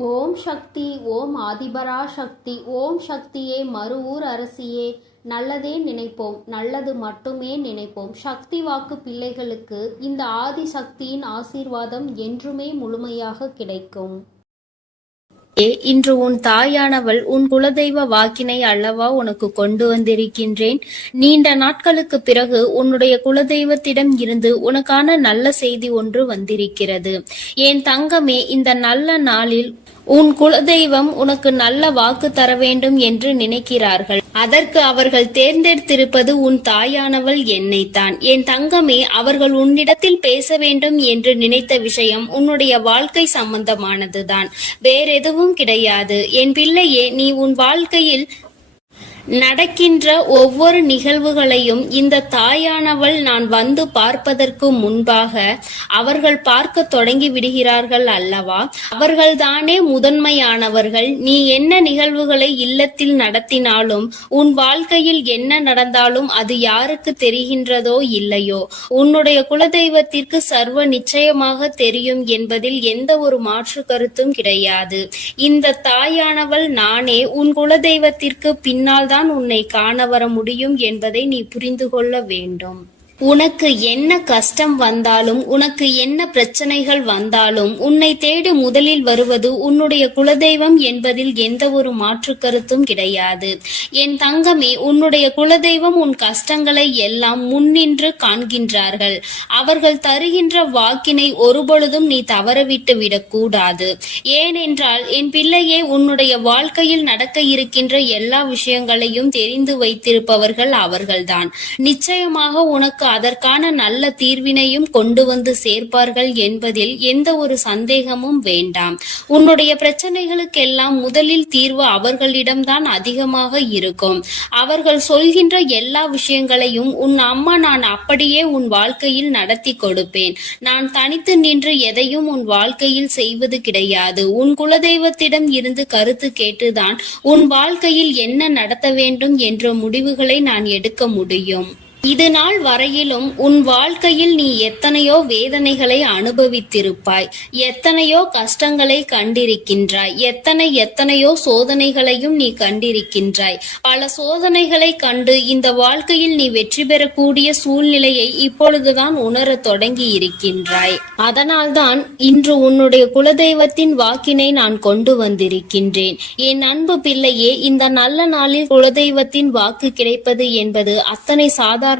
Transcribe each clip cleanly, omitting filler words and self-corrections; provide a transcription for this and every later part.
ஓம் சக்தி, ஓம் ஆதிபரா சக்தி, ஓம் சக்தியே, மறுவூர் அரசியே. நல்லதே நினைப்போம், நல்லது மட்டுமே நினைப்போம். சக்தி வாக்கு பிள்ளைகளுக்கு இந்த ஆதி சக்தியின் ஆசீர்வாதம் என்றுமே முழுமையாக கிடைக்கும். இன்று உன் தாயானவள் உன் குலதெய்வ வாக்கினை அல்லவா உனக்கு கொண்டு வந்திருக்கின்றேன். நீண்ட நாட்களுக்கு பிறகு உன்னுடைய குலதெய்வத்திடம் இருந்து உனக்கான நல்ல செய்தி ஒன்று வந்திருக்கிறது. என் தங்கமே, இந்த நல்ல நாளில் உன் குலதெய்வம் உனக்கு நல்ல வாக்கு தர வேண்டும் என்று நினைக்கிறார்கள். அதற்கு அவர்கள் தேர்ந்தெடுத்திருப்பது உன் தாயானவள் என்னைத்தான். என் தங்கமே, அவர்கள் உன்னிடத்தில் பேச வேண்டும் என்று நினைத்த விஷயம் உன்னுடைய வாழ்க்கை சம்பந்தமானதுதான், வேறெதுவும் கிடையாது. என் பிள்ளையே, நீ உன் வாழ்க்கையில் நடக்கின்ற ஒவ்வொரு நிகழ்வுகளையும் இந்த தாயானவள் நான் வந்து பார்ப்பதற்கு முன்பாக அவர்கள் பார்க்க தொடங்கி விடுகிறார்கள் அல்லவா? அவர்கள்தானே முதன்மையானவர்கள். நீ என்ன நிகழ்வுகளை இல்லத்தில் நடத்தினாலும், உன் வாழ்க்கையில் என்ன நடந்தாலும் அது யாருக்கு தெரிகின்றதோ இல்லையோ, உன்னுடைய குலதெய்வத்திற்கு சர்வ நிச்சயமாக தெரியும் என்பதில் எந்த ஒரு மாற்று கருத்தும் கிடையாது. இந்த தாயானவள் நானே உன் குலதெய்வத்திற்கு பின்னால் தான் உன்னை காண வர முடியும் என்பதை நீ புரிந்து கொள்ள வேண்டும். உனக்கு என்ன கஷ்டம் வந்தாலும், உனக்கு என்ன பிரச்சனைகள் வந்தாலும், உன்னை தேடி முதலில் வருவது உன்னுடைய குலதெய்வம் என்பதில் எந்த ஒரு மாற்று கருத்தும் கிடையாது. என் தங்கமே, உன்னுடைய குலதெய்வம் உன் கஷ்டங்களை எல்லாம் முன்னின்று காண்கின்றார்கள். அவர்கள் தருகின்ற வாக்கினை ஒருபொழுதும் நீ தவறவிட்டு விடக்கூடாது. ஏனென்றால் என் பிள்ளையே, உன்னுடைய வாழ்க்கையில் நடக்க இருக்கின்ற எல்லா விஷயங்களையும் தெரிந்து வைத்திருப்பவர்கள் அவர்கள்தான். நிச்சயமாக உனக்கு அதற்கான நல்ல தீர்வினையும் கொண்டு வந்து சேர்ப்பார்கள் என்பதில் எந்த ஒரு சந்தேகமும் வேண்டாம். உன்னுடைய பிரச்சனைகளுக்கெல்லாம் முதலில் தீர்வு அவர்களிடம்தான் அதிகமாக இருக்கும். அவர்கள் சொல்கின்ற எல்லா விஷயங்களையும் உன் அம்மா நான் அப்படியே உன் வாழ்க்கையில் நடத்தி கொடுப்பேன். நான் தனித்து நின்று எதையும் உன் வாழ்க்கையில் செய்வது கிடையாது. உன் குலதெய்வத்திடம் இருந்து கருத்து கேட்டுதான் உன் வாழ்க்கையில் என்ன நடத்த வேண்டும் என்ற முடிவுகளை நான் எடுக்க முடியும். இது நாள் வரையிலும் உன் வாழ்க்கையில் நீ எத்தனையோ வேதனைகளை அனுபவித்திருப்பாய், எத்தனையோ கஷ்டங்களை கண்டிருக்கின்றாய், எத்தனையோ சோதனைகளையும் நீ கண்டிருக்கின்றாய். பல சோதனைகளை கண்டு இந்த வாழ்க்கையில் நீ வெற்றி பெறக்கூடிய சூழ்நிலையை இப்பொழுதுதான் உணர தொடங்கி இருக்கின்றாய். அதனால்தான் இன்று உன்னுடைய குலதெய்வத்தின் வாக்கினை நான் கொண்டு வந்திருக்கின்றேன். என் அன்பு பிள்ளையே, இந்த நல்ல நாளில் குலதெய்வத்தின் வாக்கு கிடைப்பது என்பது அத்தனை சாதாரண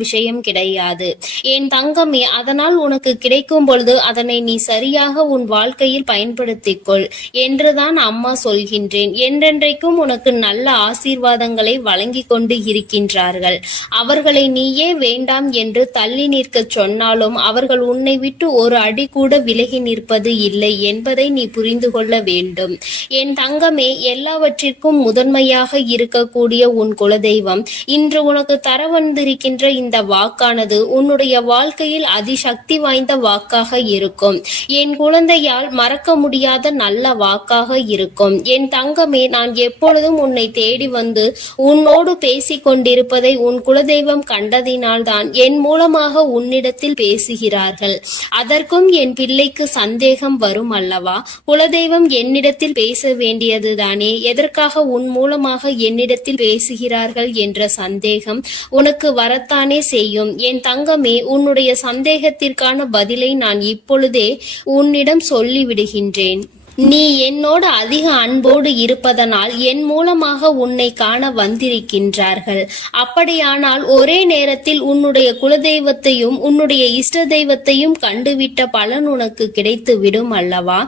விஷயம் கிடையாது என் தங்கமே. அதனால் உனக்கு கிடைக்கும் பொழுது அதனை நீ சரியாக உன் வாழ்க்கையில் பயன்படுத்திக் கொள் என்றுதான் அம்மா சொல்கின்றேன். என்றென்றைக்கும் உனக்கு நல்ல ஆசீர்வாதங்களை வழங்கி கொண்டு இருக்கின்றார்கள். அவர்களை நீயே வேண்டாம் என்று தள்ளி நிற்க சொன்னாலும் அவர்கள் உன்னை விட்டு ஒரு அடி கூட விலகி நிற்பது இல்லை என்பதை நீ புரிந்து கொள்ள வேண்டும். என் தங்கமே, எல்லாவற்றிற்கும் முதன்மையாக இருக்கக்கூடிய உன் குலதெய்வம் இன்று உனக்கு தர வந்திருக்கின்ற இந்த வாக்கானது உன்னுடைய வாழ்க்கையில் அதிசக்தி வாய்ந்த வாக்காக இருக்கும். என் குழந்தையால் மறக்க முடியாத நல்ல வாக்காக இருக்கும். என் தங்கமே, நான் எப்பொழுதும் உன்னை தேடி வந்து உன்னோடு பேசிக் கொண்டிருப்பதை உன் குலதெய்வம் கண்டதினால்தான் என் மூலமாக உன்னிடத்தில் பேசுகிறார்கள். அதற்கும் என் பிள்ளைக்கு சந்தேகம் வரும் அல்லவா? குலதெய்வம் என்னிடத்தில் பேச வேண்டியதுதானே, எதற்காக உன் மூலமாக என்னிடத்தில் பேசுகிறார்கள் என்ற சந்தேகம் உனக்கு வரத்தானே செய்யும். என் தங்கமே, உன்னுடைய சந்தேகத்திற்கான பதிலை நான் இப்பொழுதே உன்னிடம் சொல்லிவிடுகின்றேன். நீ என்னோடு அதிக அன்போடு இருப்பதனால் என் மூலமாக உன்னை காண வந்திருக்கின்றார்கள். அப்படியானால் ஒரே நேரத்தில் உன்னுடைய குலதெய்வத்தையும் உன்னுடைய இஷ்ட தெய்வத்தையும் கண்டுவிட்ட பலன் உனக்கு கிடைத்து விடும் அல்லவா?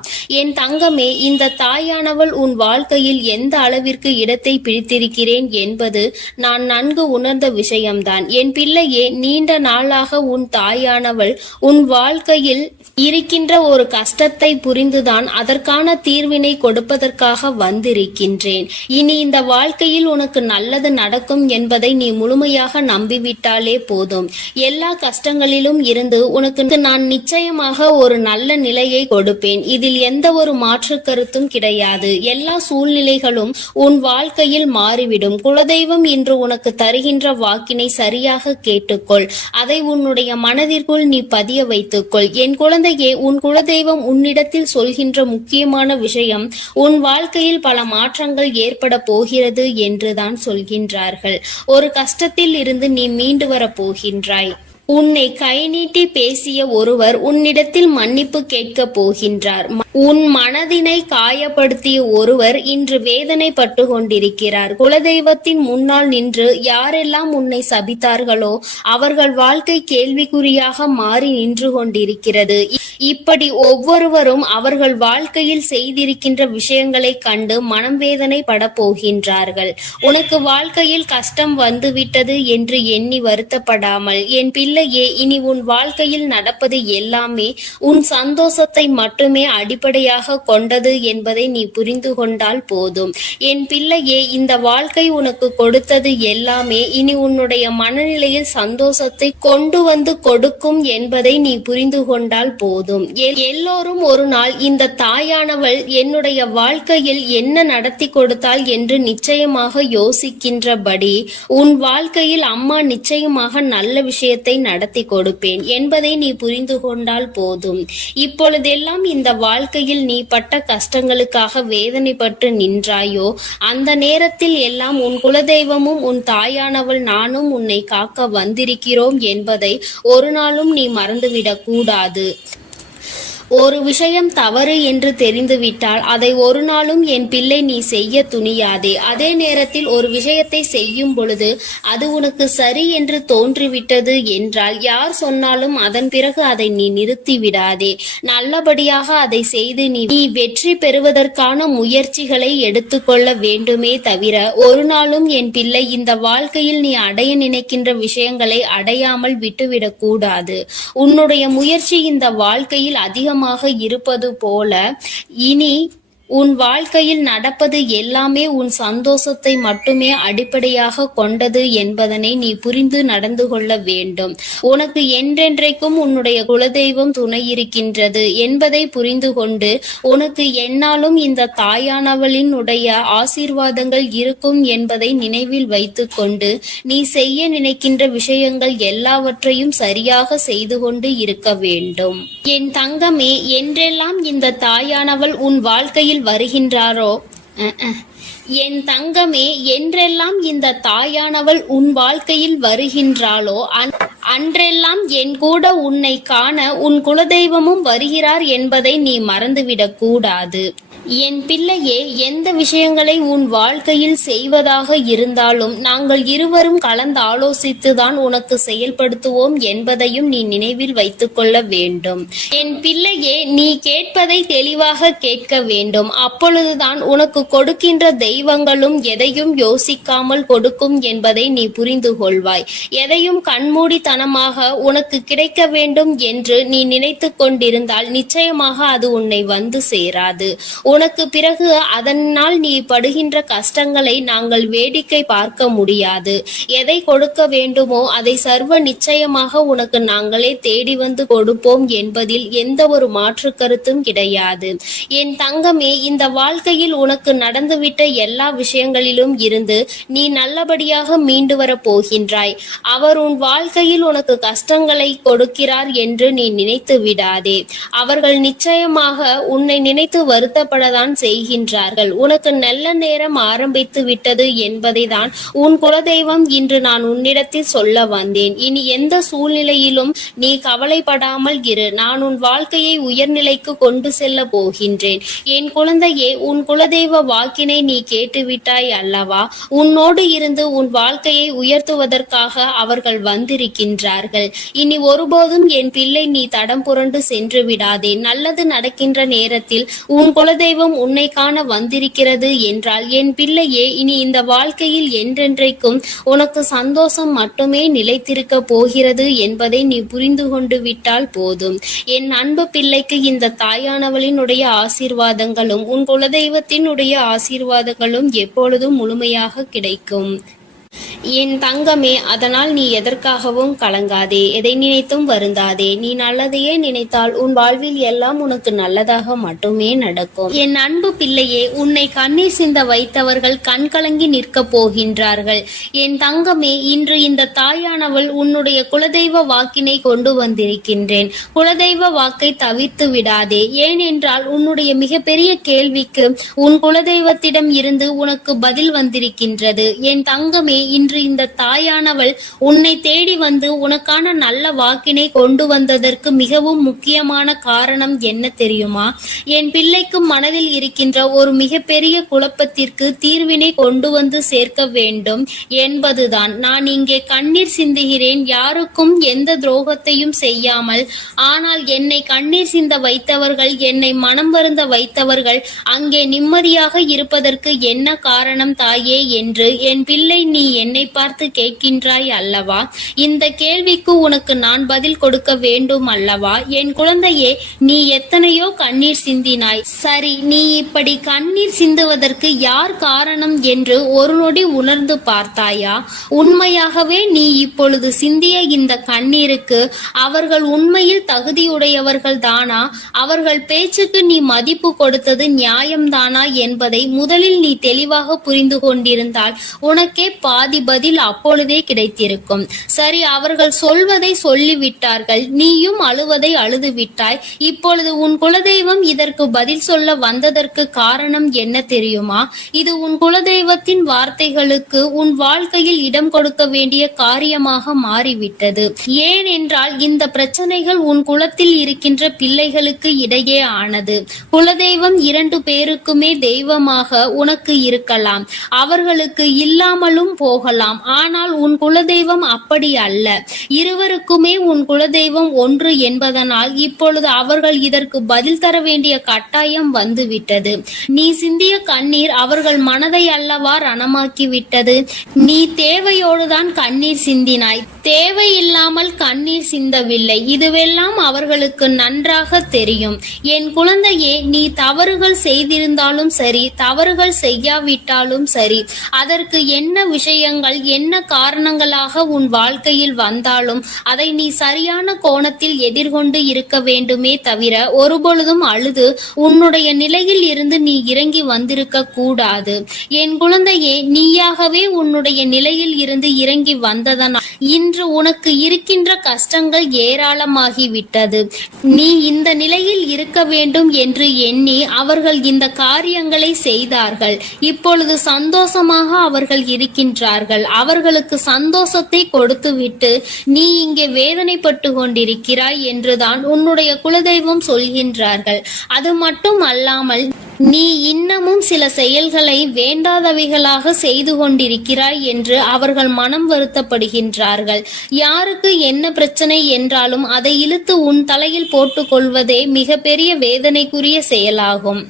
என் தங்கமே, இந்த தாயானவள் உன் வாழ்க்கையில் எந்த அளவிற்கு இடத்தை பிடித்திருக்கிறேன் என்பது நான் நன்கு உணர்ந்த விஷயம்தான். என் பிள்ளையே, நீண்ட நாளாக உன் தாயானவள் உன் வாழ்க்கையில் இருக்கின்ற ஒரு கஷ்டத்தை புரிந்துதான் அதற்கான தீர்வினை கொடுப்பதற்காக வந்திருக்கின்றேன். இனி இந்த வாழ்க்கையில் உனக்கு நல்லது நடக்கும் என்பதை நீ முழுமையாக நம்பிவிட்டாலே போதும். எல்லா கஷ்டங்களிலும் இருந்து உனக்கு நான் நிச்சயமாக ஒரு நல்ல நிலையை கொடுப்பேன். இதில் எந்த ஒரு மாற்று கருத்தும் கிடையாது. எல்லா சூழ்நிலைகளும் உன் வாழ்க்கையில் மாறிவிடும். குலதெய்வம் இன்று உனக்கு தருகின்ற வாக்கினை சரியாக கேட்டுக்கொள். அதை உன்னுடைய மனதிற்குள் நீ பதிய வைத்துக்கொள். என் குழந்தை குழந்தையே, உன் குலதெய்வம் உன்னிடத்தில் சொல்கின்ற முக்கியமான விஷயம், உன் வாழ்க்கையில் பல மாற்றங்கள் ஏற்பட போகிறது என்றுதான் சொல்கின்றார்கள். ஒரு கஷ்டத்தில் இருந்து நீ மீண்டு வரப் போகின்றாய். உன்னை கை நீட்டி பேசிய ஒருவர் உன்னிடத்தில் மன்னிப்பு கேட்கப் போகின்றார். உன் மனதினை காயப்படுத்திய ஒருவர் இன்று வேதனைப்பட்டு கொண்டிருக்கிறார். குலதெய்வத்தின் முன்னால் நின்று யாரெல்லாம் உன்னை சபித்தார்களோ அவர்கள் வாழ்க்கை கேள்விக்குறியாக மாறி நின்று கொண்டிருக்கிறது. இப்படி ஒவ்வொருவரும் அவர்கள் வாழ்க்கையில் செய்திருக்கின்ற விஷயங்களை கண்டு மனம் வேதனை பட போகின்றார்கள். உனக்கு வாழ்க்கையில் கஷ்டம் வந்துவிட்டது என்று எண்ணி வருத்தப்படாமல், என் பிள்ளையே, இனி உன் வாழ்க்கையில் நடப்பது எல்லாமே உன் சந்தோஷத்தை மட்டுமே அடிப்படையாக கொண்டது என்பதை நீ புரிந்து கொண்டால் போதும். என் பிள்ளையே, இந்த வாழ்க்கை உனக்கு கொடுத்தது எல்லாமே இனி உன்னுடைய மனநிலையில் சந்தோஷத்தை கொண்டு வந்து கொடுக்கும் என்பதை நீ புரிந்து கொண்டால் போதும். எல்லோரும் ஒரு நாள் இந்த தாயானவள் என்னுடைய வாழ்க்கையில் என்ன நடத்தி கொடுத்தாள் என்று நிச்சயமாக யோசிக்கின்றபடி உன் வாழ்க்கையில் அம்மா நிச்சயமாக நல்ல விஷயத்தை நடத்தி கொடுப்பேன் என்பதை நீ புரிந்து கொண்டால் போதும். இப்பொழுதெல்லாம் இந்த வாழ்க்கையில் நீ பட்ட கஷ்டங்களுக்காக வேதனைப்பட்டு நின்றாயோ, அந்த நேரத்தில் எல்லாம் உன் குலதெய்வமும் உன் தாயானவள் நானும் உன்னை காக்க வந்திருக்கிறோம் என்பதை ஒரு நாளும் நீ மறந்துவிடக் கூடாது. ஒரு விஷயம் தவறு என்று தெரிந்துவிட்டால் அதை ஒரு நாளும் என் பிள்ளை நீ செய்ய துணியாதே. அதே நேரத்தில் ஒரு விஷயத்தை செய்யும் பொழுது அது உனக்கு சரி என்று தோன்றிவிட்டது என்றால் யார் சொன்னாலும் அதன் பிறகு அதை நீ நிறுத்தி விடாதே. நல்லபடியாக அதை செய்து நீ வெற்றி பெறுவதற்கான முயற்சிகளை எடுத்துக்கொள்ள வேண்டுமே தவிர ஒரு நாளும் என் பிள்ளை இந்த வாழ்க்கையில் நீ அடைய நினைக்கின்ற விஷயங்களை அடையாமல் விட்டுவிடக் கூடாது. உன்னுடைய முயற்சி இந்த வாழ்க்கையில் அதிகமாக இருப்பது போல இனி உன் வாழ்க்கையில் நடப்பது எல்லாமே உன் சந்தோஷத்தை மட்டுமே அடிப்படையாக கொண்டது என்பதனை நீ புரிந்து நடந்து கொள்ள வேண்டும். உனக்கு என்றென்றைக்கும் உன்னுடைய குலதெய்வம் துணை இருக்கின்றது என்பதை புரிந்து கொண்டு உனக்கு என்னாலும் இந்த தாயானவளினுடைய ஆசீர்வாதங்கள் இருக்கும் என்பதை நினைவில் வைத்து கொண்டு நீ செய்ய நினைக்கின்ற விஷயங்கள் எல்லாவற்றையும் சரியாக செய்து கொண்டு இருக்க வேண்டும். என் தங்கமே, என்றெல்லாம் இந்த தாயானவள் உன் வாழ்க்கையில் வருகின்றாரோ என் தங்கமே, என்றெல்லாம் இந்த தாயானவள் உன் வாழ்க்கையில் வருகின்றாளோ அன்றெல்லாம் என் கூட உன்னை காண உன் குலதெய்வமும் வருகிறார் என்பதை நீ மறந்துவிடக் கூடாது. என் பிள்ளையே, எந்த விஷயங்களை உன் வாழ்க்கையில் செய்வதாக இருந்தாலும் நாங்கள் இருவரும் கலந்து ஆலோசித்துதான் உனக்கு செயல்படுத்துவோம் என்பதையும் நீ நினைவில் வைத்துக் கொள்ள வேண்டும். என் பிள்ளையே, நீ கேட்பதை தெளிவாக கேட்க வேண்டும். அப்பொழுதுதான் உனக்கு கொடுக்கின்ற தெய்வங்களும் எதையும் யோசிக்காமல் கொடுக்கும் என்பதை நீ புரிந்து கொள்வாய். எதையும் கண்மூடித்தனமாக உனக்கு கிடைக்க வேண்டும் என்று நீ நினைத்து கொண்டிருந்தால் நிச்சயமாக அது உன்னை வந்து சேராது. உனக்கு பிறகு அதனால் நீ படுகின்ற கஷ்டங்களை நாங்கள் வேடிக்கை பார்க்க முடியாது. எதை கொடுக்க வேண்டுமோ அதை சர்வ நிச்சயமாக உனக்கு நாங்களே தேடி வந்து கொடுப்போம் என்பதில் எந்த ஒரு மாற்று கருத்தும் கிடையாது. என் தங்கமே, இந்த வாழ்க்கையில் உனக்கு நடந்துவிட்ட எல்லா விஷயங்களிலும் இருந்து நீ நல்லபடியாக மீண்டு வர போகின்றாய். அவர் உன் வாழ்க்கையில் உனக்கு கஷ்டங்களை கொடுக்கிறார் என்று நீ நினைத்து விடாதே. அவர்கள் நிச்சயமாக உன்னை நினைத்து வருத்தப்பட தான் செய்கின்றார்கள். உனக்கு நல்ல நேரம் ஆரம்பித்து விட்டது என்பதை தான் உன் குலதெய்வம் இன்று நான் உன்னிடத்தில் சொல்ல வந்தேன். இனி எந்த சூழ்நிலையிலும் நீ கவலைப்படாமல் இரு. நான் உன் வாழ்க்கையை உயர்நிலைக்கு கொண்டு செல்ல போகின்றேன். என் குழந்தையே, உன் குலதெய்வ வாக்கினை நீ கேட்டுவிட்டாய் அல்லவா? உன்னோடு இருந்து உன் வாழ்க்கையை உயர்த்துவதற்காக அவர்கள் வந்திருக்கின்றார்கள். இனி ஒருபோதும் என் பிள்ளை நீ தடம் புரண்டு சென்று விடாதே. நல்லது நடக்கின்ற நேரத்தில் உன் குலதெய்வம் உன்னை காண வந்திருக்கிறது என்றால் என் பிள்ளையே, இனி இந்த வாழ்க்கையில் என்றென்றைக்கும் உனக்கு சந்தோஷம் மட்டுமே நிலைத்திருக்க போகிறது என்பதை நீ புரிந்து கொண்டு விட்டால் போதும். என் அன்பு பிள்ளைக்கு இந்த தாயானவளினுடைய ஆசீர்வாதங்களும் உன் குலதெய்வத்தினுடைய ஆசீர்வாதங்களும் எப்பொழுதும் முழுமையாக கிடைக்கும். என் தங்கமே, அதனால் நீ எதற்காகவும் கலங்காதே, எதை நினைத்தும் வருந்தாதே. நீ நல்லதையே நினைத்தால் உன் வாழ்வில் எல்லாம் உனக்கு நல்லதாக மட்டுமே நடக்கும். என் அன்பு பிள்ளையே, உன்னை கண்ணீர் சிந்த வைத்தவர்கள் கண்கலங்கி நிற்கப் போகின்றார்கள். என் தங்கமே, இன்று இந்த தாயானவள் உன்னுடைய குலதெய்வ வாக்கினை கொண்டு வந்திருக்கின்றேன். குலதெய்வ வாக்கை தவிர்த்து விடாதே. ஏனென்றால் உன்னுடைய மிகப்பெரிய கேள்விக்கு உன் குலதெய்வத்திடம் இருந்து உனக்கு பதில் வந்திருக்கின்றது. என் தங்கமே, இன்று இந்த தாயானவள் உன்னை தேடி வந்து உனக்கான நல்ல வாக்கினை கொண்டு வந்ததற்கு மிகவும் முக்கியமான காரணம் என்ன தெரியுமா? என் பிள்ளைக்கு மனதில் இருக்கின்ற ஒரு மிகப்பெரிய குழப்பத்திற்கு தீர்வினை கொண்டு வந்து சேர்க்க வேண்டும் என்பதுதான். நான் இங்கே கண்ணீர் சிந்துகிறேன், யாருக்கும் எந்த துரோகத்தையும் செய்யாமல். ஆனால் என்னை கண்ணீர் சிந்த வைத்தவர்கள், என்னை மனம் வருந்த வைத்தவர்கள் அங்கே நிம்மதியாக இருப்பதற்கு என்ன காரணம் தாயே என்று என் பிள்ளை நீ என்னை பார்த்து கேட்கின்றாய் அல்லவா? இந்த கேள்விக்கு உனக்கு நான் பதில் கொடுக்க வேண்டும் அல்லவா? என் குழந்தையே, நீ எத்தனையோ கண்ணீர் சிந்தினாய். சரி, நீ இப்படி கண்ணீர் சிந்துவதற்கு யார் காரணம் என்று ஒரு நொடி உணர்ந்து பார்த்தாயா? உண்மையாகவே நீ இப்பொழுது சிந்திய இந்த கண்ணீருக்கு அவர்கள் உண்மையில் தகுதியுடையவர்கள் தானா? அவர்கள் பேச்சுக்கு நீ மதிப்பு கொடுத்தது நியாயம்தானா என்பதை முதலில் நீ தெளிவாக புரிந்து கொண்டிருந்தால் உனக்கே பாதி பதில் அப்பொழுதே கிடைத்திருக்கும். சரி, அவர்கள் சொல்வதை சொல்லிவிட்டார்கள், நீயும் அழுவதை அழுது விட்டாய். இப்பொழுது உன் குலதெய்வம் இதற்கு பதில் சொல்ல வந்ததற்கு காரணம் என்ன தெரியுமா? இது உன் குலதெய்வத்தின் வார்த்தைகளுக்கு உன் வாழ்க்கையில் இடம் கொடுக்க வேண்டிய காரியமாக மாறிவிட்டது. ஏனென்றால் இந்த பிரச்சனைகள் உன் குலத்தில் இருக்கின்ற பிள்ளைகளுக்கு இடையே ஆனது. குலதெய்வம் 2 பேருக்குமே தெய்வமாக உனக்கு இருக்கலாம், அவர்களுக்கு இல்லாமலும் போகலாம். ஆனால் உன் குலதெய்வம் அப்படி அல்ல. இருவருக்குமே உன் குலதெய்வம் ஒன்று என்பதனால் இப்பொழுது அவர்கள் இதற்கு பதில் தர வேண்டிய கட்டாயம் வந்துவிட்டது. நீ சிந்திய கண்ணீர் அவர்கள் மனதை அல்லவா ரணமாக்கி விட்டது. நீ தேவையோடுதான் கண்ணீர் சிந்தினாய், தேவையில்லாமல் கண்ணீர் சிந்தவில்லை. இதுவெல்லாம் அவர்களுக்கு நன்றாக தெரியும். என் குழந்தையே, நீ தவறுகள் செய்திருந்தாலும் சரி, தவறுகள் செய்யாவிட்டாலும் சரி, அதற்கு என்ன விஷயங்கள் என்ன காரணங்களாக உன் வாழ்க்கையில் வந்தாலும் அதை நீ சரியான கோணத்தில் எதிர்கொண்டு இருக்க வேண்டுமே தவிர ஒருபொழுதும் அழுது உன்னுடைய நிலையில் இருந்து நீ இறங்கி வந்திருக்க கூடாது. என் குழந்தையே, நீயாகவே உன்னுடைய நிலையில் இருந்து இறங்கி வந்ததனால் இன்று உனக்கு இருக்கின்ற கஷ்டங்கள் ஏராளமாகிவிட்டது. நீ இந்த நிலையில் இருக்க வேண்டும் என்று எண்ணி அவர்கள் இந்த காரியங்களை செய்தார்கள். இப்பொழுது சந்தோஷமாக அவர்கள் இருக்கின்றார்கள். அவர்களுக்கு சந்தோஷத்தை கொடுத்துவிட்டு நீ இங்கே வேதனைப்பட்டு கொண்டிருக்கிறாய் என்றுதான் உன்னுடைய குலதெய்வம் சொல்கின்றார்கள். அது மட்டும் அல்லாமல் நீ இன்னமும் சில செயல்களை வேண்டாதவைகளாக செய்து கொண்டிருக்கிறாய் என்று அவர்கள் மனம் வருத்தப்படுகின்றார்கள். யாருக்கு என்ன பிரச்சனை என்றாலும் அதை இழுத்து உன் தலையில் போட்டுக் கொள்வதே மிகப்பெரிய வேதனைக்குரிய செயலாகும்.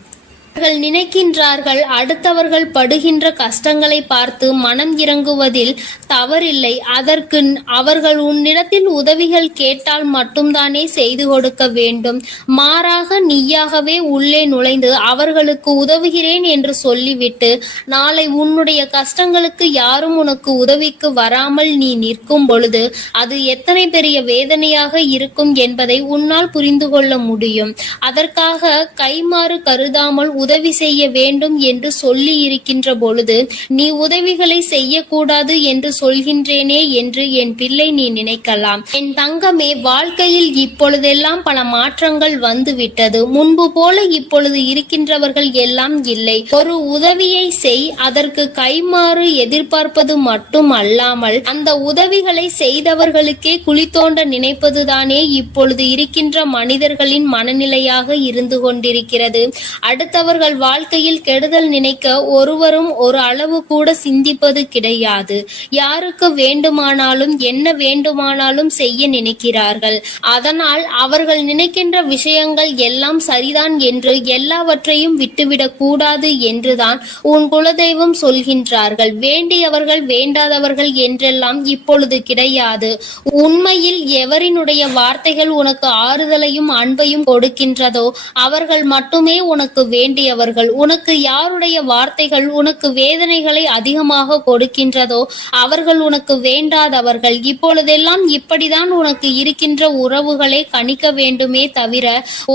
அவர்கள் நினைக்கின்றார்கள் அடுத்தவர்கள் படுகின்ற கஷ்டங்களை பார்த்து மனம் இறங்குவதில் தவறில்லை. அதற்கு அவர்கள் உன்னிடத்தில் உதவிகள் கேட்டால் மட்டும்தானே செய்து கொடுக்க வேண்டும். மாறாக நீயாகவே உள்ளே நுழைந்து அவர்களுக்கு உதவுகிறேன் என்று சொல்லிவிட்டு நாளை உன்னுடைய கஷ்டங்களுக்கு யாரும் உனக்கு உதவிக்கு வராமல் நீ நிற்கும் பொழுது அது எத்தனை பெரிய வேதனையாக இருக்கும் என்பதை உன்னால் புரிந்து கொள்ள முடியும். அதற்காக கைமாறு கருதாமல் உதவி செய்ய வேண்டும் என்று சொல்லி இருக்கின்ற பொழுது நீ உதவிகளை செய்யக்கூடாது என்று சொல்கின்றேனே என்று என் பிள்ளை நீ நினைக்கலாம். என் தங்கமே, வாழ்க்கையில் இப்பொழுதெல்லாம் பல மாற்றங்கள் வந்துவிட்டது. முன்பு போல இப்பொழுது இருக்கின்றவர்கள் எல்லாம் இல்லை. ஒரு உதவியை செய், அதற்கு கைமாறு எதிர்பார்ப்பது மட்டும் அல்லாமல் அந்த உதவிகளை செய்தவர்களுக்கே குழி தோண்ட நினைப்பதுதானே இப்பொழுது இருக்கின்ற மனிதர்களின் மனநிலையாக இருந்து கொண்டிருக்கிறது. அடுத்தவர்கள் வாழ்க்கையில் கெடுதல் நினைக்க ஒருவரும் ஒரு அளவு கூட சிந்திப்பது கிடையாது. யாருக்கு வேண்டுமானாலும் என்ன வேண்டுமானாலும் செய்ய நினைக்கிறார்கள். அதனால் அவர்கள் நினைக்கின்ற விஷயங்கள் எல்லாம் சரிதான் என்று எல்லாவற்றையும் விட்டுவிடக் கூடாது என்றுதான் உன் குலதெய்வம் சொல்கின்றார்கள். வேண்டியவர்கள் வேண்டாதவர்கள் என்றெல்லாம் இப்பொழுது கிடையாது. உண்மையில் எவரினுடைய வார்த்தைகள் உனக்கு ஆறுதலையும் அன்பையும் கொடுக்கின்றதோ அவர்கள் மட்டுமே உனக்கு வேண்டிய வேண்டியவர்கள். உனக்கு யாருடைய வார்த்தைகள் உனக்கு வேதனைகளை அதிகமாக கொடுக்கின்றதோ அவர்கள் உனக்கு வேண்டாதவர்கள். இப்பொழுதெல்லாம் இப்படிதான் உனக்கு இருக்கின்ற உறவுகளை கணிக்க வேண்டுமே தவிர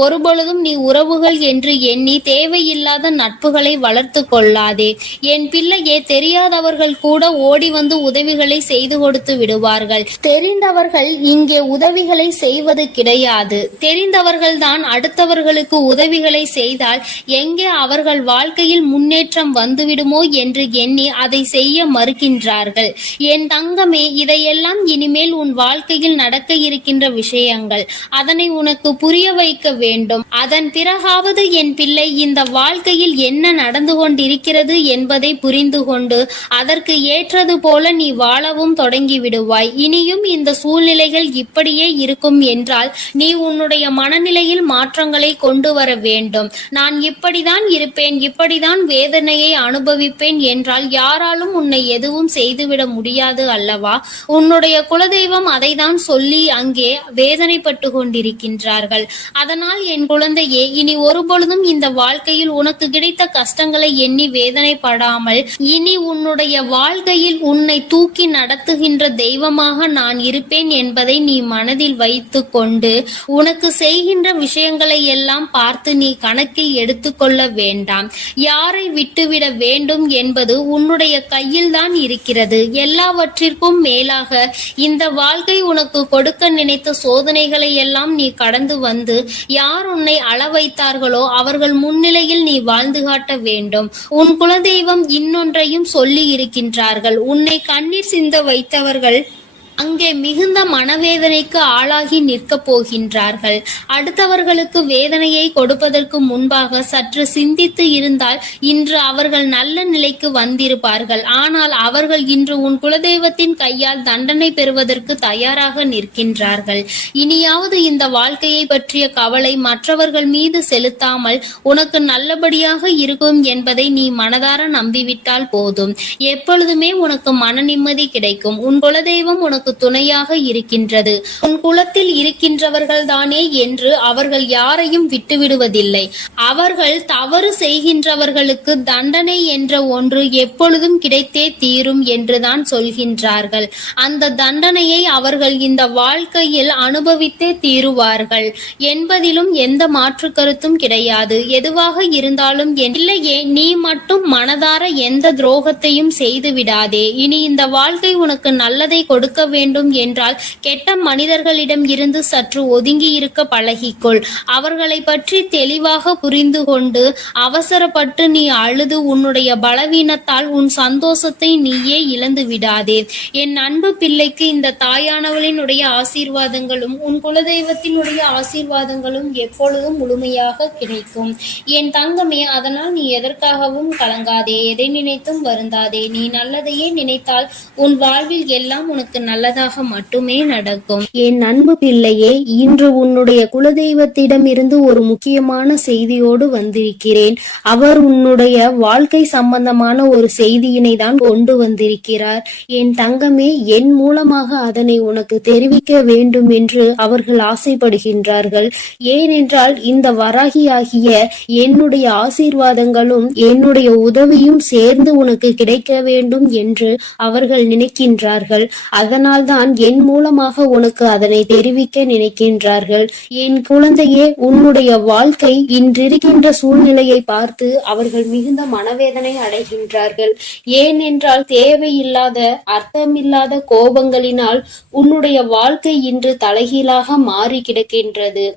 ஒருபொழுதும் நீ உறவுகள் என்று எண்ணி தேவையில்லாத நட்புகளை வளர்த்து கொள்ளாதே. என் பிள்ளையே, தெரியாதவர்கள் கூட ஓடி வந்து உதவிகளை செய்து கொடுத்து விடுவார்கள். தெரிந்தவர்கள் இங்கே உதவிகளை செய்வது கிடையாது. தெரிந்தவர்கள் தான் அடுத்தவர்களுக்கு உதவிகளை செய்தால் எங்கே அவர்கள் வாழ்க்கையில் முன்னேற்றம் வந்துவிடுமோ என்று எண்ணி அதை செய்ய மறுக்கின்றார்கள். என் தங்கமே, இதையெல்லாம் இனிமேல் உன் வாழ்க்கையில் நடக்க இருக்கின்ற விஷயங்கள். அதனை உனக்கு புரிய வைக்க வேண்டும். அதன் பிறகாவது என் பிள்ளை இந்த வாழ்க்கையில் என்ன நடந்து கொண்டிருக்கிறது என்பதை புரிந்து கொண்டு அதற்கு ஏற்றது போல நீ வாழவும் தொடங்கி விடுவாய். இனியும் இந்த சூழ்நிலைகள் இப்படியே இருக்கும் என்றால் நீ உன்னுடைய மனநிலையில் மாற்றங்களை கொண்டு வர வேண்டும். நான் இப்படிதான் இருப்பேன், இப்படிதான் வேதனையை அனுபவிப்பேன் என்றால் யாராலும் உன்னை எதுவும் செய்துவிட முடியாது அல்லவா? உன்னுடைய குலதெய்வம் அதை தான் சொல்லி அங்கே வேதனைப்பட்டு கொண்டிருக்கின்றார்கள். அதனால் என் குழந்தையே, இனி ஒருபொழுதும் இந்த வாழ்க்கையில் உனக்கு கிடைத்த கஷ்டங்களை எண்ணி வேதனைப்படாமல் இனி உன்னுடைய வாழ்க்கையில் உன்னை தூக்கி நடத்துகின்ற தெய்வமாக நான் இருப்பேன் என்பதை நீ மனதில் வைத்து கொண்டு உனக்கு செய்கின்ற விஷயங்களை எல்லாம் பார்த்து நீ கணக்கில் எடுத்துக்கொள்ள வேண்டாம். யாரை விட்டுவிட வேண்டும் என்பது உன்னுடைய கையில் தான் இருக்கிறது. எல்லாவற்றிற்கும் மேலாக இந்த வாழ்க்கை உனக்கு கொடுக்க நினைத்த சோதனைகளை எல்லாம் நீ கடந்து வந்து யார் உன்னை அள வைத்தார்களோ அவர்கள் முன்னிலையில் நீ வாழ்ந்து காட்ட வேண்டும். உன் குலதெய்வம் இன்னொன்றையும் சொல்லி இருக்கின்றார்கள். உன்னை கண்ணீர் சிந்த வைத்தவர்கள் அங்கே மிகுந்த மனவேதனைக்கு ஆளாகி நிற்கப் போகின்றார்கள். அடுத்தவர்களுக்கு வேதனையை கொடுப்பதற்கு முன்பாக சற்று சிந்தித்து இருந்தால் இன்று அவர்கள் நல்ல நிலைக்கு வந்திருப்பார்கள். ஆனால் அவர்கள் இன்று உன் குலதெய்வத்தின் கையால் தண்டனை பெறுவதற்கு தயாராக நிற்கின்றார்கள். இனியாவது இந்த வாழ்க்கையை பற்றிய கவலை மற்றவர்கள் மீது செலுத்தாமல் உனக்கு நல்லபடியாக இருக்கும் என்பதை நீ மனதார நம்பிவிட்டால் போதும். எப்பொழுதுமே உனக்கு மன நிம்மதி கிடைக்கும். உன் குலதெய்வம் உனக்கு துணையாக இருக்கின்றது. உன் குலத்தில் இருக்கின்றவர்கள் தானே என்று அவர்கள் யாரையும் விட்டுவிடுவதில்லை. அவர்கள் தவறு செய்கின்றவர்களுக்கு தண்டனை என்ற ஒன்று எப்பொழுதும் கிடைத்தே தீரும் என்றுதான் சொல்கின்றார்கள். அந்த தண்டனையை அவர்கள் இந்த வாழ்க்கையில் அனுபவித்தே தீருவார்கள் என்பதிலும் எந்த மாற்று கருத்தும் கிடையாது. எதுவாக இருந்தாலும் இல்லையே, நீ மட்டும் மனதார எந்த துரோகத்தையும் செய்து விடாதே. இனி இந்த வாழ்க்கை உனக்கு நல்லதை கொடுக்க வேண்டும் என்றால் கெட்ட மனிதர்களிடம் இருந்து சற்று ஒதுங்கி இருக்க பழகிக்கொள். அவர்களை பற்றி தெளிவாக புரிந்து கொண்டு அவசரப்பட்டு நீ அழுது உன்னுடைய பலவீனத்தால் உன் சந்தோஷத்தை நீயே இழந்து விடாதே. என் அன்பு பிள்ளைக்கு இந்த தாயானவளினுடைய ஆசீர்வாதங்களும் உன் குலதெய்வத்தினுடைய ஆசீர்வாதங்களும் எப்பொழுதும் முழுமையாக கிடைக்கும். என் தங்கமே, அதனால் நீ எதற்காகவும் கலங்காதே, எதை நினைத்தும் வருந்தாதே. நீ நல்லதையே நினைத்தால் உன் வாழ்வில் எல்லாம் உனக்கு நல்லதாக மட்டுமே நடக்கும். என் அன்பு பிள்ளையே, இன்று உன்னுடைய குலதெய்வத்திடம் இருந்து ஒரு முக்கியமான செய்தியோடு வந்திருக்கிறேன். அவர் உன்னுடைய வாழ்க்கை சம்பந்தமான ஒரு செய்தியினை தான் கொண்டு வந்திருக்கிறார். என் தங்கமே, என் மூலமாக அதனை உனக்கு தெரிவிக்க வேண்டும் என்று அவர்கள் ஆசைப்படுகின்றார்கள். ஏனென்றால் இந்த வராகியாகிய என்னுடைய ஆசீர்வாதங்களும் என்னுடைய உதவியும் சேர்ந்து உனக்கு கிடைக்க வேண்டும் என்று அவர்கள் நினைக்கின்றார்கள். அதனால் தான் என் மூலமாக உனக்கு அதனை தெரிவிக்க நினைக்கின்றார்கள். என் குழந்தையே, உன்னுடைய வாழ்க்கை இன்றிருக்கின்ற சூழ்நிலையை பார்த்து அவர்கள் மிகுந்த மனவேதனை அடைகின்றார்கள். ஏனென்றால் தேவையில்லாத அர்த்தமில்லாத கோபங்களினால் உன்னுடைய வாழ்க்கை இன்று தலைகீழாக மாறி கிடக்கின்றது.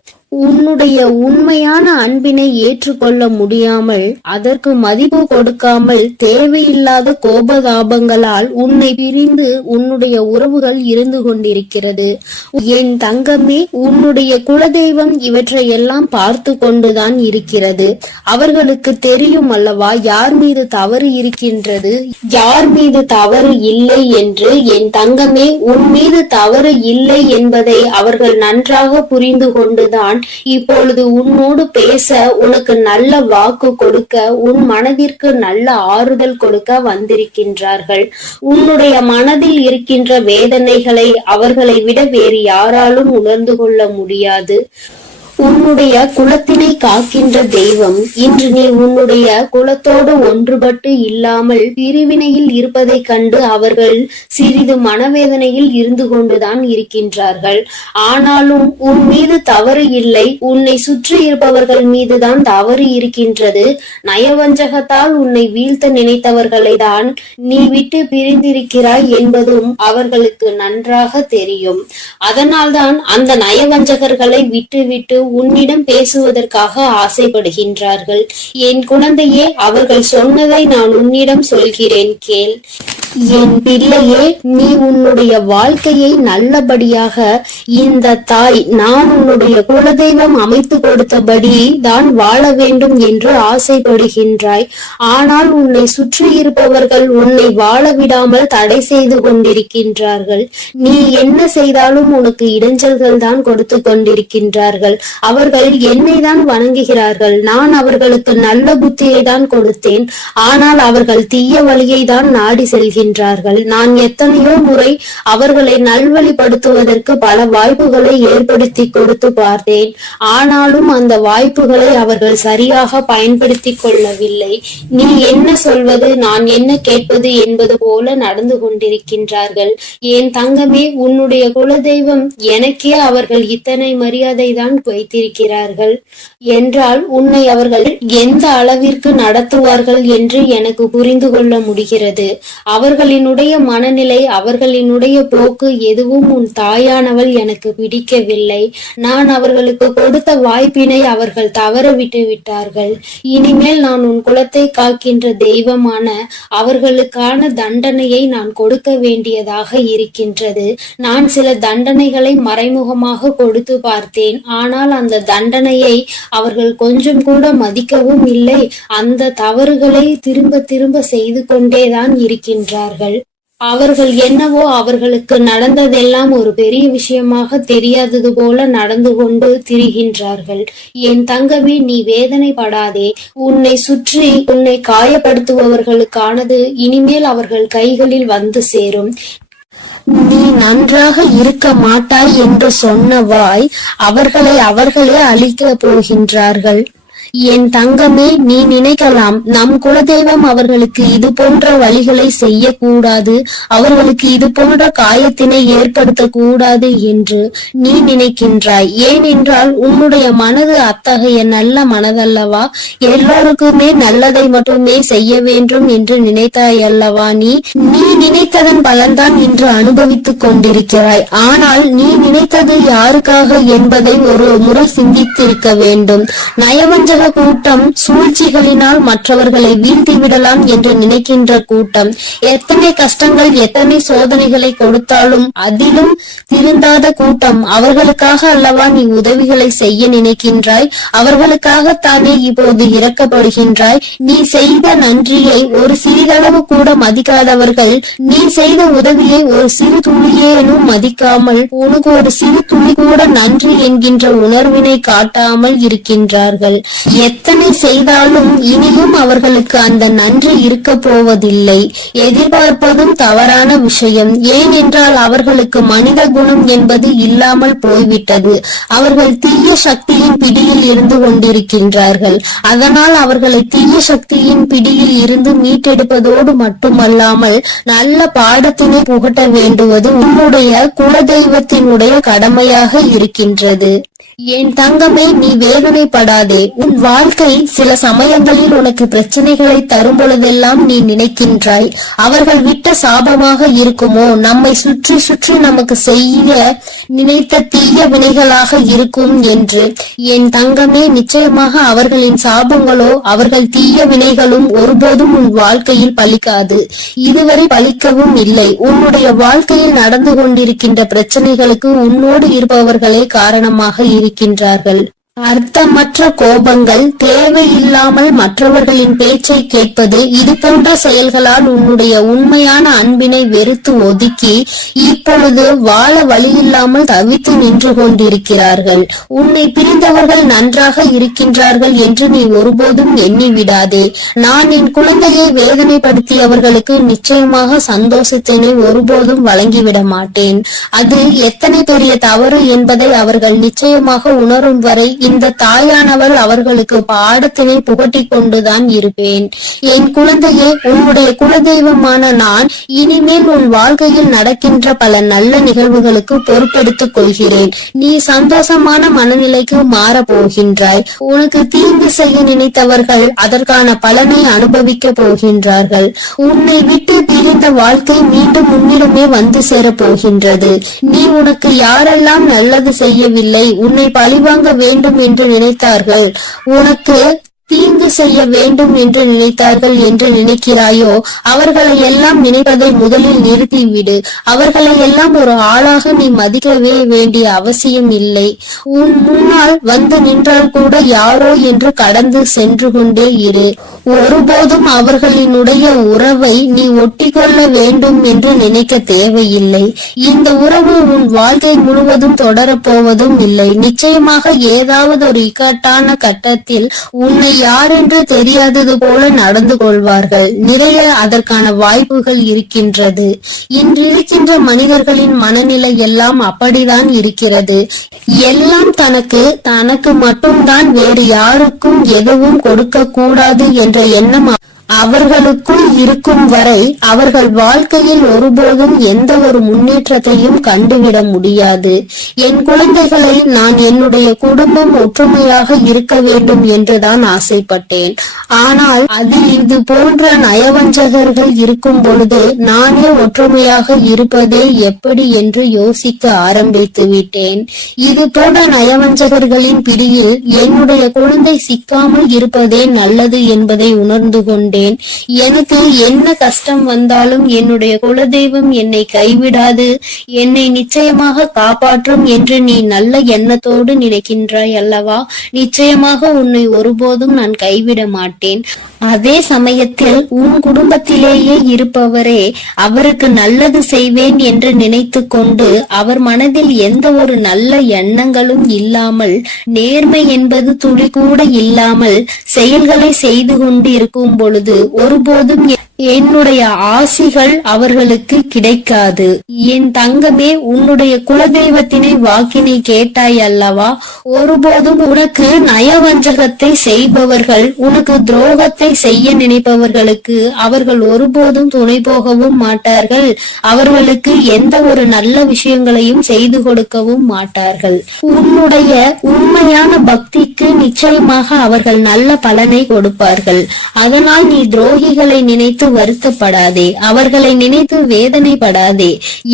உன்னுடைய உண்மையான அன்பினை ஏற்றுக்கொள்ள முடியாமல் அதற்கு மதிப்பு கொடுக்காமல் தேவையில்லாத கோபதாபங்களால் உன்னை பிரிந்து உன்னுடைய உறவுகள் இருந்து கொண்டிருக்கிறது. என் தங்கமே, உன்னுடைய குலதெய்வம் இவற்றையெல்லாம் பார்த்து கொண்டுதான் இருக்கிறது. அவர்களுக்கு தெரியும் அல்லவா யார் மீது தவறு இருக்கின்றது, யார் மீது தவறு இல்லை என்று. என் தங்கமே, உன் மீது தவறு இல்லை என்பதை அவர்கள் நன்றாக புரிந்து கொண்டுதான் இப்பொழுது உன்னோடு பேச, உனக்கு நல்ல வாக்கு கொடுக்க, உன் மனதிற்கு நல்ல ஆறுதல் கொடுக்க வந்திருக்கின்றார்கள். உன்னுடைய மனதில் இருக்கின்ற வேதனைகளை அவர்களை விட வேறு யாராலும் உணர்ந்து கொள்ள முடியாது. உன்னுடைய குலத்தினை காக்கின்ற தெய்வம் இன்று நீ உன்னுடைய குலத்தோடு ஒன்றுபட்டு இல்லாமல் பிரிவினையில் இருப்பதைக் கண்டு அவர்கள் சிறிது மனவேதனையில் இருந்து கொண்டுதான் இருக்கின்றார்கள். ஆனாலும் உன் மீது தவறு இல்லை, உன்னை சுற்றி இருப்பவர்கள் மீதுதான் தவறு இருக்கின்றது. நயவஞ்சகத்தால் உன்னை வீழ்த்த நினைத்தவர்களை தான் நீ விட்டு பிரிந்திருக்கிறாய் என்பதும் அவர்களுக்கு நன்றாக தெரியும். அதனால்தான் அந்த நயவஞ்சகர்களை விட்டுவிட்டு உன்னிடம் பேசுவதற்காக ஆசைப்படுகின்றார்கள். என் குழந்தையே, அவர்கள் சொன்னதை நான் உன்னிடம் சொல்கிறேன், கேள். என் பிள்ளையே, நீ உன்னுடைய வாழ்க்கையை நல்லபடியாக இந்த தாய் நான் உன்னுடைய குலதெய்வம் அமைத்து கொடுத்தபடி தான் வாழ வேண்டும் என்று ஆசைப்படுகின்றாய். ஆனால் உன்னை சுற்றி இருப்பவர்கள் உன்னை வாழ விடாமல் தடை செய்து கொண்டிருக்கின்றார்கள். நீ என்ன செய்தாலும் உனக்கு இடைஞ்சல்கள் தான் கொடுத்து கொண்டிருக்கின்றார்கள். அவர்கள் என்னை தான் வணங்குகிறார்கள். நான் அவர்களுக்கு நல்ல புத்தியை தான் கொடுத்தேன். ஆனால் அவர்கள் தீய வழியை தான் நாடி செல்கின்றார்கள். நான் எத்தனையோ முறை அவர்களை நல்வழிப்படுத்துவதற்கு பல வாய்ப்புகளை ஏற்படுத்தி கொடுத்து பார்த்தேன். ஆனாலும் அந்த வாய்ப்புகளை அவர்கள் சரியாக பயன்படுத்தி கொள்ளவில்லை. நீ என்ன சொல்வது, நான் என்ன கேட்பது என்பது போல நடந்து கொண்டிருக்கின்றார்கள். என் தங்கமே, உன்னுடைய குலதெய்வம் எனக்கே அவர்கள் இத்தனை மரியாதை தான் வைத்திருக்கிறார்கள் என்றால் உன்னை அவர்கள் எந்த அளவிற்கு நடத்துவார்கள் என்று எனக்கு புரிந்து கொள்ள முடிகிறது. அவர்களினுடைய மனநிலை, அவர்களினுடைய போக்கு எதுவும் உன் தாயானவள் எனக்கு பிடிக்கவில்லை. நான் அவர்களுக்கு கொடுத்த வாய்ப்பினை அவர்கள் தவற விட்டு விட்டார்கள். இனிமேல் நான் உன் குலத்தை காக்கின்ற தெய்வமான அவர்களுக்கான தண்டனையை நான் கொடுக்க வேண்டியதாக இருக்கின்றது. நான் சில தண்டனைகளை மறைமுகமாக கொடுத்து பார்த்தேன். ஆனால் அந்த தண்டனையை அவர்கள் கொஞ்சம் கூட மதிக்கவும் இல்லை. அந்த தவறுகளை திரும்ப திரும்ப செய்து கொண்டேதான் இருக்கின்றார்கள். அவர்கள் என்னவோ அவர்களுக்கு நடந்ததெல்லாம் ஒரு பெரிய விஷயமாக தெரியாதது போல நடந்து கொண்டு திரிகின்றார்கள். என் தங்கமே, நீ வேதனைப்படாதே. உன்னை சுற்றி உன்னை காயப்படுத்துபவர்களுக்கானது இனிமேல் அவர்கள் கைகளில் வந்து சேரும். நீ நன்றாக இருக்க மாட்டாய் என்று சொன்ன வாய் அவர்களை அவர்களே அழிக்க போகின்றார்கள். என் தங்கமே, நீ நினைக்கலாம் நம் குலதெய்வம் அவர்களுக்கு இது போன்ற வழிகளை செய்யக்கூடாது, அவர்களுக்கு இது போன்ற காயத்தினை ஏற்படுத்த கூடாது என்று நீ நினைக்கின்றாய். ஏனென்றால் உன்னுடைய மனது அத்தகைய நல்ல மனதல்லவா? எல்லோருக்குமே நல்லதை மட்டுமே செய்ய வேண்டும் என்று நினைத்தாய் அல்லவா? நீ நினைத்ததன் பலன்தான் இன்று அனுபவித்துக் கொண்டிருக்கிறாய். ஆனால் நீ நினைத்தது யாருக்காக என்பதை ஒரு முறை சிந்தித்திருக்க வேண்டும். நயவஞ்சக கூட்டம் சூழ்ச்சிகளினால் மற்றவர்களை வீழ்த்தி விடலாம் என்று நினைக்கின்ற கூட்டம் எத்தனை கஷ்டங்கள் எத்தனை சோதனைகளை கொடுத்தாலும் அதிலும் திருந்தாத கூட்டம். அவர்களுக்காக அல்லவா நீ உதவிகளை செய்ய நினைக்கின்றாய்? அவர்களுக்காகத்தானே இப்போது இறக்கப்படுகின்றாய்? நீ செய்த நன்றியை ஒரு சிறிதளவு கூட மதிக்காதவர்கள் நீ செய்த உதவியை ஒரு சிறு துளியேனும் மதிக்காமல் உனக்கு ஒரு சிறு துளி கூட நன்றி என்கின்ற உணர்வினை காட்டாமல் இருக்கின்றார்கள். எத்தனை செய்தாலும் இனியும் அவர்களுக்கு அந்த நன்றி இருக்க போவதில்லை. எதிர்பார்ப்பதும் தவறான விஷயம். ஏனென்றால் அவர்களுக்கு மனித குணம் என்பது இல்லாமல் போய்விட்டது. அவர்கள் தீய சக்தியின் பிடியில் இருந்து கொண்டிருக்கின்றார்கள். அதனால் அவர்களை தீய சக்தியின் பிடியில் இருந்து மீட்டெடுப்பதோடு மட்டுமல்லாமல் நல்ல பாடத்தினை புகட்ட வேண்டுவது உன்னுடைய குலதெய்வத்தினுடைய கடமையாக இருக்கின்றது. என் தங்கமே, நீ வேதனைப்படாதே. உன் வாழ்க்கை சில சமயங்களில் உனக்கு பிரச்சனைகளை தரும் பொழுதெல்லாம் நீ நினைக்கின்றாய், அவர்கள் விட்ட சாபமாக இருக்குமோ, நம்மை சுற்றி சுற்றி நமக்கு செய்ய நினைத்த தீய வினைகளாக இருக்கும் என்று. என் தங்கமே, நிச்சயமாக அவர்களின் சாபங்களோ அவர்கள் தீய வினைகளும் ஒருபோதும் உன் வாழ்க்கையில் பலிக்காது. இதுவரை பலிக்கவும் இல்லை. உன்னுடைய வாழ்க்கையில் நடந்து கொண்டிருக்கின்ற பிரச்சனைகளுக்கு உன்னோடு இருப்பவர்களே காரணமாக இருக்கின்றார்கள். அர்த்தமற்ற கோபங்கள், தேவையில்லாமல் மற்றவர்களின் பேச்சை கேட்பது, இது போன்ற செயல்களால் உன்னுடைய உண்மையான அன்பினை வெறுத்து ஒதுக்கி இப்பொழுது வாழ வழியில்லாமல் தவித்து நின்று கொண்டிருக்கிறார்கள். உன்னை பிரிந்தவர்கள் நன்றாக இருக்கின்றார்கள் என்று நீ ஒருபோதும் எண்ணி விடாதே. நான் என் குழந்தையை வேதனைப்படுத்தியவர்களுக்கு நிச்சயமாக சந்தோஷத்தினை ஒருபோதும் வழங்கிவிட மாட்டேன். அது எத்தனை பெரிய தவறு என்பதை அவர்கள் நிச்சயமாக உணரும் வரை இந்த தாயானவள் அவர்களுக்கு பாடத்தினை புகட்டிக் கொண்டுதான் இருப்பேன். என் குழந்தையே, உன்னுடைய குலதெய்வமான நான் இனிமேல் உன் வாழ்க்கையில் நடக்கின்ற பல நல்ல நிகழ்வுகளுக்கு பொறுப்பெடுத்துக் கொள்கிறேன். நீ சந்தோஷமான மனநிலைக்கு மாற போகின்றாய். உனக்கு தீங்கு செய்ய நினைத்தவர்கள் அதற்கான பலனை அனுபவிக்க போகின்றார்கள். உன்னை விட்டு பிரிந்த வாழ்க்கை மீண்டும் உன்னிடமே வந்து சேரப் போகின்றது. நீ உனக்கு யாரெல்லாம் நல்லது செய்யவில்லை, உன்னை பழிவாங்க வேண்டும் என்று நினைத்தார்கள், உனக்கு தீங்கு செய்ய வேண்டும் என்று நினைத்தார்கள் என்று நினைக்கிறாயோ, அவர்களை எல்லாம் நினைப்பதை முதலில் நிறுத்திவிடு. அவர்களை எல்லாம் ஒரு ஆளாக நீ மதிக்கவே வேண்டிய அவசியம் இல்லை. உன் முன்னால் வந்து நின்றால் கூட யாரோ என்று கடந்து சென்று கொண்டே இரு. ஒருபோதும் அவர்களினுடைய உறவை நீ ஒட்டிக்கொள்ள வேண்டும் என்று நினைக்க தேவையில்லை. இந்த உறவு உன் வாழ்க்கை முழுவதும் தொடரப்போவதும் இல்லை. நிச்சயமாக ஏதாவது ஒரு இக்கட்டான கட்டத்தில் உன்னை யார் என்று தெரியாதது போல நடந்து கொள்வார்கள். நிறைய அதற்கான வாய்ப்புகள் இருக்கின்றது. இன்றிருக்கின்ற மனிதர்களின் மனநிலை எல்லாம் அப்படிதான் இருக்கிறது. எல்லாம் தனக்கு மட்டும்தான், வேறு யாருக்கும் எதுவும் கொடுக்க கூடாது என்ற எண்ணம் அவர்களுக்குள் இருக்கும் வரை அவர்கள் வாழ்க்கையில் ஒருபோதும் எந்த ஒரு முன்னேற்றத்தையும் கண்டுவிட முடியாது. என் குழந்தைகளை நான் என்னுடைய குடும்பம் ஒற்றுமையாக இருக்க வேண்டும் என்றுதான் ஆசைப்பட்டேன். ஆனால் அதில் இது போன்ற நயவஞ்சகர்கள் இருக்கும் பொழுது நானே ஒற்றுமையாக இருப்பதே எப்படி என்று யோசிக்க ஆரம்பித்து விட்டேன். இது போன்ற நயவஞ்சகர்களின் பிடியில் என்னுடைய குழந்தை சிக்காமல் இருப்பதே நல்லது என்பதை உணர்ந்து கொண்டேன். எனக்கு என்ன கஷ்டம் வந்தாலும் என்னுடைய குலதெய்வம் என்னை கைவிடாது, என்னை நிச்சயமாக காப்பாற்றும் என்று நீ நல்ல எண்ணத்தோடு நினைக்கின்றாய் அல்லவா? நிச்சயமாக உன்னை ஒருபோதும் நான் கைவிட மாட்டேன். அதே சமயத்தில் உன் குடும்பத்திலேயே இருப்பவரே அவருக்கு நல்லது செய்வேன் என்று நினைத்து கொண்டு அவர் மனதில் எந்த ஒரு நல்ல எண்ணங்களும் இல்லாமல், நேர்மை என்பது துளி கூட இல்லாமல் செயல்களை செய்து கொண்டு இருக்கும் பொழுது ஒருபோதும் என்னுடைய ஆசிகள் அவர்களுக்கு கிடைக்காது. என் தங்கமே, உன்னுடைய குலதெய்வத்தினை வாக்கினை கேட்டாய் அல்லவா? ஒருபோதும் உனக்கு நயவஞ்சகத்தை செய்பவர்கள், உனக்கு துரோகத்தை செய்ய நினைப்பவர்களுக்கு அவர்கள் ஒருபோதும் துணை போகவும் மாட்டார்கள். அவர்களுக்கு எந்த ஒரு நல்ல விஷயங்களையும் செய்து கொடுக்கவும் மாட்டார்கள். உன்னுடைய உண்மையான பக்திக்கு நிச்சயமாக அவர்கள் நல்ல பலனை கொடுப்பார்கள். அதனால் நீ துரோகிகளை நினைத்து வருத்தப்படாதே, அவர்களை நினைத்து வேதனைப்படாதே.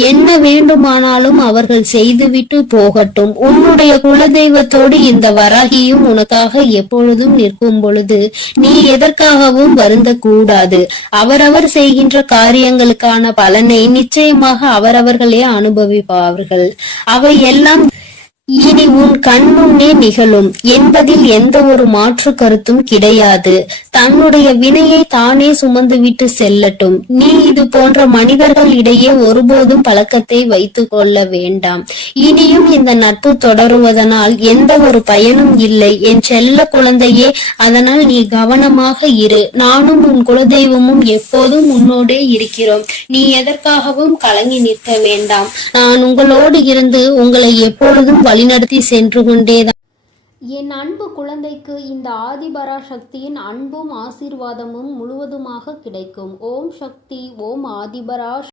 என்ன வேண்டுமானாலும் அவர்கள் செய்துவிட்டு போகட்டும். உன்னுடைய குலதெய்வத்தோடு இந்த வராகியும் உனக்காக எப்பொழுதும் நிற்கும் பொழுது நீ எதற்காகவும் வருந்த கூடாது. அவரவர் செய்கின்ற காரியங்களுக்கான பலனை நிச்சயமாக அவரவர்களே அனுபவிப்பார்கள். அவை எல்லாம் இனி உன் கண் முன்னே நிகழும் என்பதில் எந்த ஒரு மாற்று கருத்தும் கிடையாது. தன்னுடைய வினையை தானே சுமந்துவிட்டு செல்லட்டும். நீ இது போன்ற மனிதர்கள் இடையே ஒருபோதும் பழக்கத்தை வைத்துக் கொள்ள வேண்டாம். இனியும் இந்த நட்பு தொடருவதனால் எந்த ஒரு பயனும் இல்லை என் செல்ல குழந்தையே. அதனால் நீ கவனமாக இரு. நானும் உன் குலதெய்வமும் எப்போதும் உன்னோடே இருக்கிறோம். நீ எதற்காகவும் கலங்கி நிற்க வேண்டாம். நான் உங்களோடு இருந்து உங்களை எப்பொழுதும் வழிநடத்தி சென்று கொண்டேதான். என் அன்பு குழந்தைக்கு இந்த ஆதிபரா சக்தியின் அன்பும் ஆசீர்வாதமும் முழுவதுமாக கிடைக்கும். ஓம் சக்தி, ஓம் ஆதிபரா